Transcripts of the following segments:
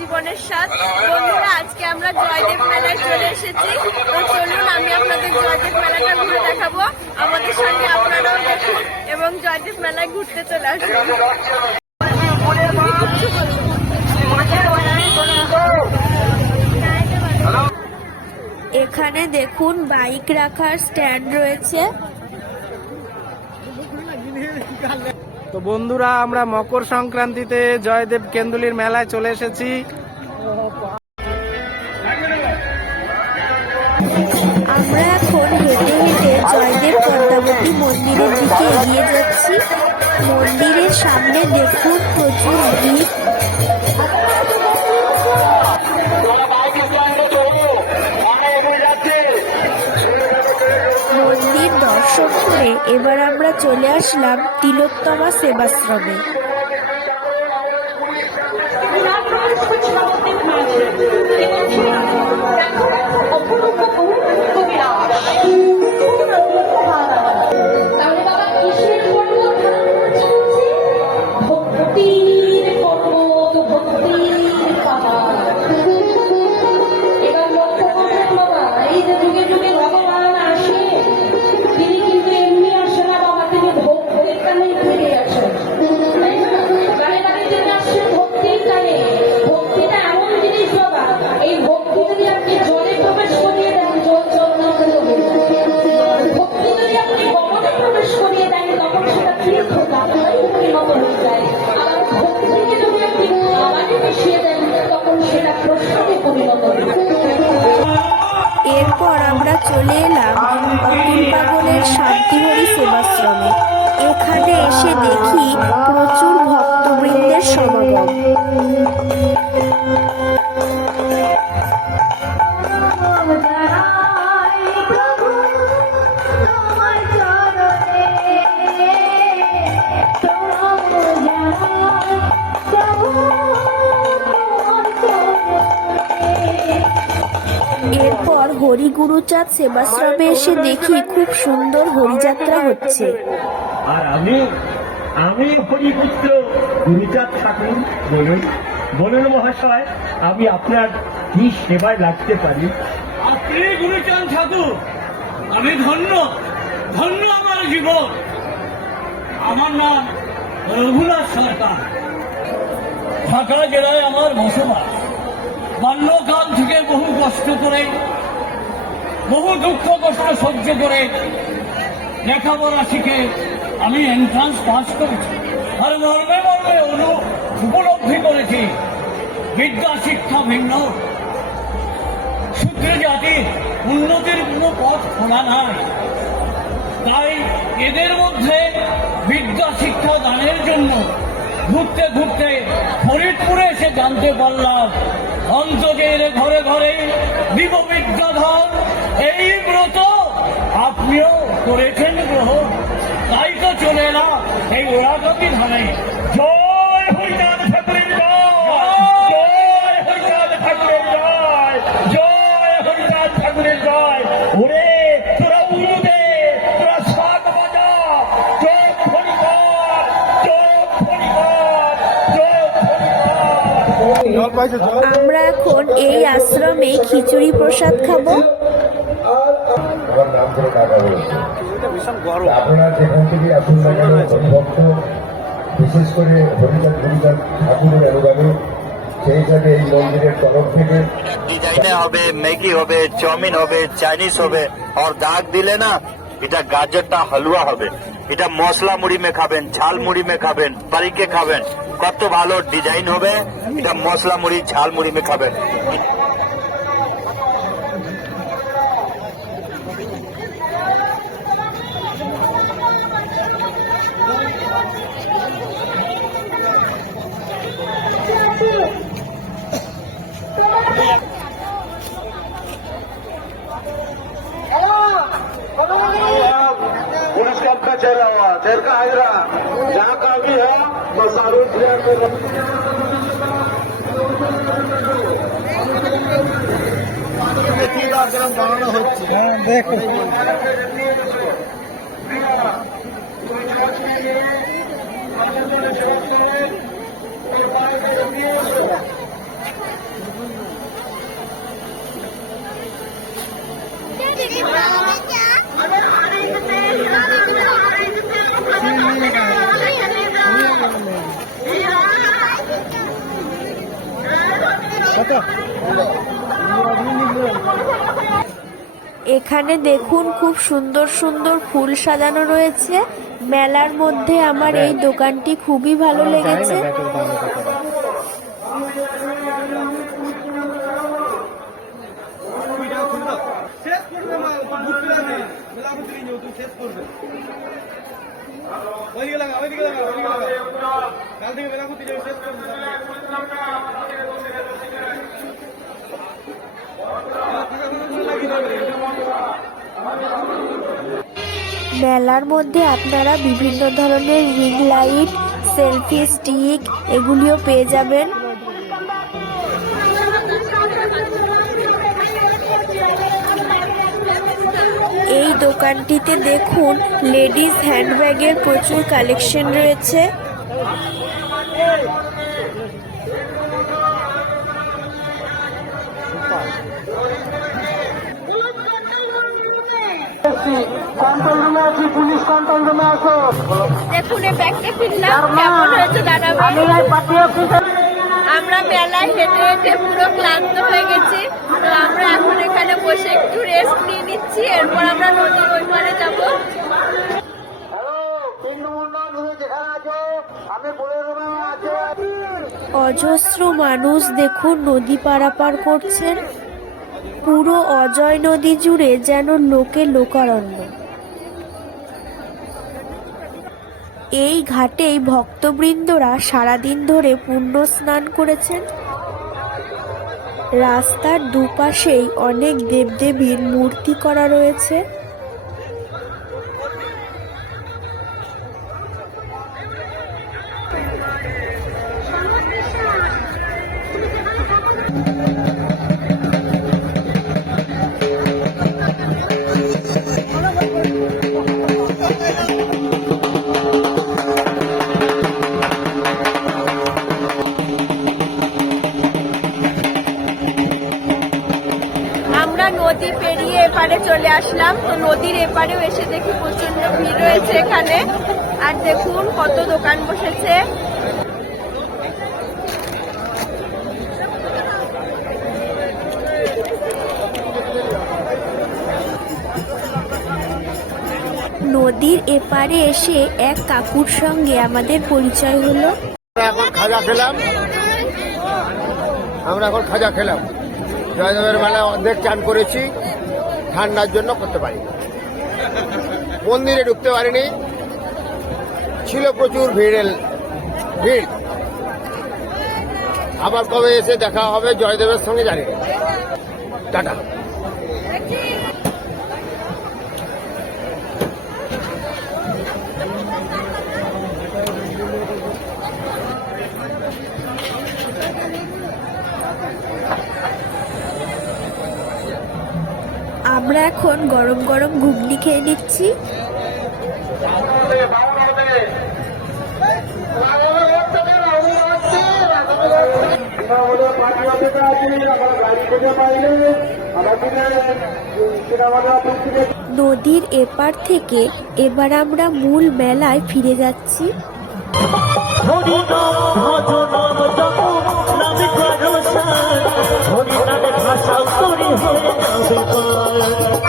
জীবনের স্বাদ। বন্ধুরা, আজকে আমরা জয়দেব মেলায় চলে এসেছি। তো চলুন, আমি আপনাদের জয়দেব মেলাটা ঘুরে দেখাবো। আমাদের সঙ্গে আপনারাও দেখুন এবং জয়দেব মেলায় ঘুরতে চলে আসুন। এখানে দেখুন, বাইক রাখার স্ট্যান্ড রয়েছে। তো বন্ধুরা, আমরা মকর সংক্রান্তিতে জয়দেব কেন্দুলির মেলায় চলে এসেছি। আমরা এখন হেঁটে হেঁটে জয়দেব পদ্মাবতী মন্দিরের দিকে এগিয়ে যাচ্ছি। মন্দিরের সামনে দেখুন প্রচুর ভিড়। দর্শন করে এবার আমরা চলে আসলাম তিলোত্তমা সেবাশ্রমে। তাহলে সেবাশ্রমে এখানে এসে দেখি প্রচুর ভক্তবৃন্দের সমাগম। এরপর হরিগুরুচাঁদ সেবাশ্রমে এসে দেখি খুব সুন্দর হরিযাত্রা হচ্ছে। আর আমি আমি হরিপুত্র গুরুচাঁদ ঠাকুর বলুন। বলুন মহাশয় আমি আপনার কি সেবায় লাগতে পারি? আপনি গুরুচাঁদ ঠাকুর আমি ধন্য ধন্য আমার জীবন। আমার নাম রঘুনাথ সরকার। ঢাকা জেলায় আমার বসবাস। বাল্যকাল থেকে বহু কষ্ট করে বহু দুঃখ কষ্ট সহ্য করে লেখাপড়া শিখে আমি এন্ট্রান্স পাস করেছি। আর মর্মে মর্মে অনু উপলব্ধি করেছি। বিদ্যা শিক্ষা ভিন্ন। ক্ষুদ্র জাতির উন্নতির কোনো পথ খোলা নাই। তাই এদের মধ্যে বিদ্যা শিক্ষা দানের জন্য ঘুরতে ঘুরতে ফরিদপুরে এসে জানতে পারলাম অন্তদের ঘরে ঘরে দিব বিদ্যাধন এই ব্রত আপনিও করেছেন গ্রহণ তাই তো চলে না এই ওরাগতি ধানে জয় হরিচাঁদ ঠাকুরের জয়। জয়! হরিচাঁদ ঠাকুরের জয়। জয় হরিচাঁদ ঠাকুরের জয়। ওরে তোরা উলুদে তোরা আশ্রমে খিচুড়ি প্রসাদ খাব। আপনারা যেখান থেকে আসুন না কেন বিশেষ করে হরিচাঁদ হরিচাঁদ ঠাকুরের অনুগামী সেই হিসাবে এই মন্দিরের তরফ থেকে ডিজাইনে হবে ম্যাগি হবে চাউমিন হবে চাইনিজ হবে আর দাগ দিলে না এটা গাজরটা হালুয়া হবে। এটা মশলা মুড়ি মে খাবেন ঝাল মুড়ি মে খাবেন বাড়িকে খাবেন। কত ভালো ডিজাইন হবে এটা মশলা মুড়ি ঝাল মুড়ি মে খাবেন। চিন্তাগ্রাম বানানো হচ্ছে দেখো কত এখানে দেখুন খুব সুন্দর সুন্দর ফুল সাজানো রয়েছে। মেলার মধ্যে আমার এই দোকানটি খুবই ভালো লেগেছে। মেলার মধ্যে আপনারা বিভিন্ন ধরনের রিং লাইট, সেলফি স্টিক এগুলিও পেয়ে যাবেন। এই দোকানটিতে দেখুন, লেডিস হ্যান্ডব্যাগের প্রচুর কালেকশন রয়েছে। দেখুন এই ব্যাগটা কিনলাম কেমন হয়েছে দাঁড়াবে? আমরা মেলায় হেঁটে হেঁটে পুরো ক্লান্ত হয়ে গেছি। তো আমরা এখন এখানে বসে একটু রেস্ট নিয়ে নিচ্ছি। এরপর আমরা নদীর ওই পারে যাব। অজস্র মানুষ দেখুন নদী পারাপার করছেন। পুরো অজয় নদী জুড়ে যেন লোকে লোকারণ্য। এই ঘাটেই ভক্তবৃন্দরা সারাদিন ধরে পুণ্য স্নান করেছেন। রাস্তার দুপাশেই অনেক দেবদেবীর মূর্তি করা রয়েছে। চলে আসলাম। তো নদীর এপারেও এসে দেখি প্রচণ্ড ভিড় রয়েছে এখানে। আর দেখুন কত দোকান বসেছে। নদীর এপারে এসে এক কাকুর সঙ্গে আমাদের পরিচয় হলো। আমরা এখন খাজা খেলাম। আমরা এখন খাজা খেলাম। জয়দেবের মেলায় অর্ধেক চান করেছি। ঠান্ডার জন্য করতে পারি। মন্দিরে ঢুকতে পারিনি। ছিল প্রচুর ভিড়ের ভিড়। আবার কবে এসে দেখা হবে জয়দেবের সঙ্গে জানি। টাটা। আমরা এখন গরম গরম ঘুগনি খেয়ে নিচ্ছি। নদীর এপার থেকে এবার আমরা মূল মেলায় ফিরে যাচ্ছি। পায়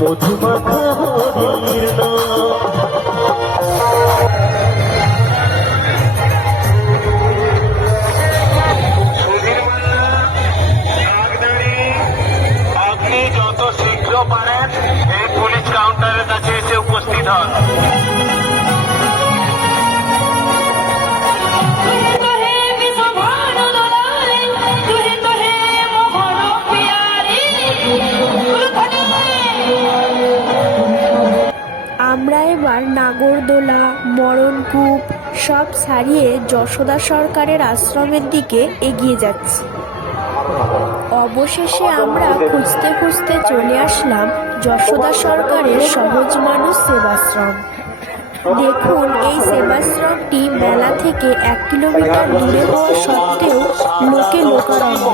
মধুমাখা হরির নাম। আপনি যত শীঘ্র পারেন এই পুলিশ কাউন্টারের কাছে এসে উপস্থিত হন। মরণকূপ সব ছাড়িয়ে যশোদা সরকারের আশ্রমের দিকে এগিয়ে যাচ্ছি। অবশেষে আমরা খুঁজতে খুঁজতে চলে আসলাম যশোদা সরকারের সহজ মানুষ সেবাশ্রম। দেখুন, এই সেবাশ্রমটি মেলা থেকে এক কিলোমিটার দূরে হওয়া সত্ত্বেও লোকে লোকারণ্য।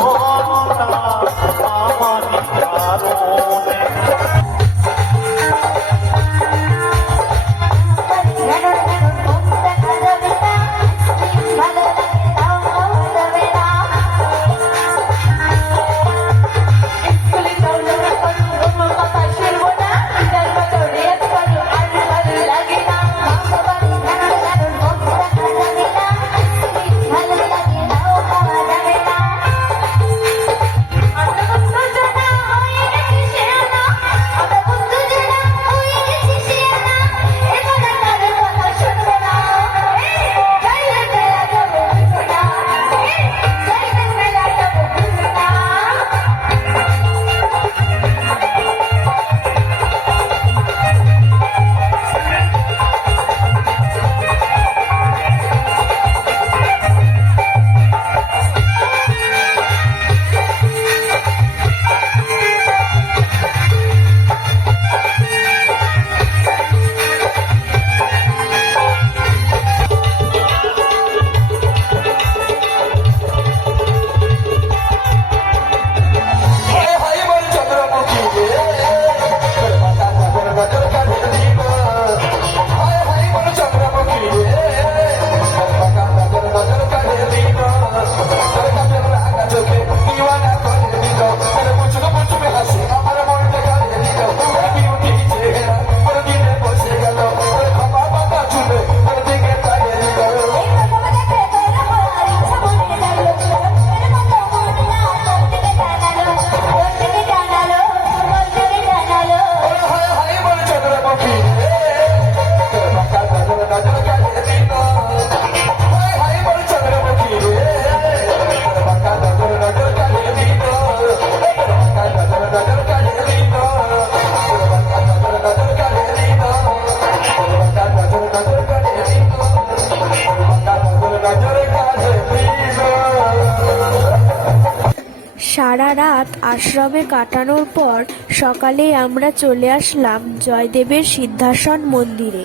রাত আশ্রমে কাটানোর পর সকালে আমরা চলে আসলাম জয়দেবের সিদ্ধাসন মন্দিরে।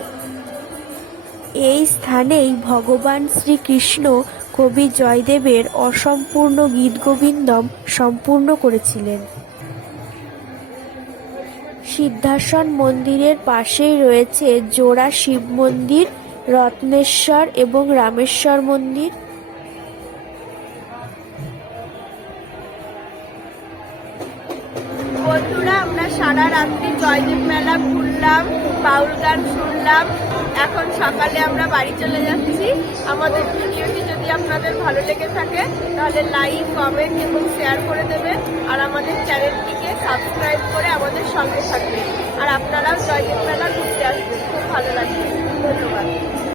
এই স্থানেই ভগবান শ্রীকৃষ্ণ কবি জয়দেবের অসম্পূর্ণ গীতগোবিন্দম সম্পূর্ণ করেছিলেন। সিদ্ধাসন মন্দিরের পাশেই রয়েছে জোড়া শিব মন্দির, রত্নেশ্বর এবং রামেশ্বর মন্দির। ঘুরলাম বাউল গান শুনলাম। এখন সকালে আমরা বাড়ি চলে যাচ্ছি। আমাদের ভিডিওটি যদি আপনাদের ভালো লেগে থাকে, তাহলে লাইক কমেন্ট এবং শেয়ার করে দেবেন। আর আমাদের চ্যানেলটিকে সাবস্ক্রাইব করে আমাদের সঙ্গে থাকবে আর আপনারাও জয়দেব মেলা ঘুরতে আসবেন। খুব ভালো লাগবে। ধন্যবাদ।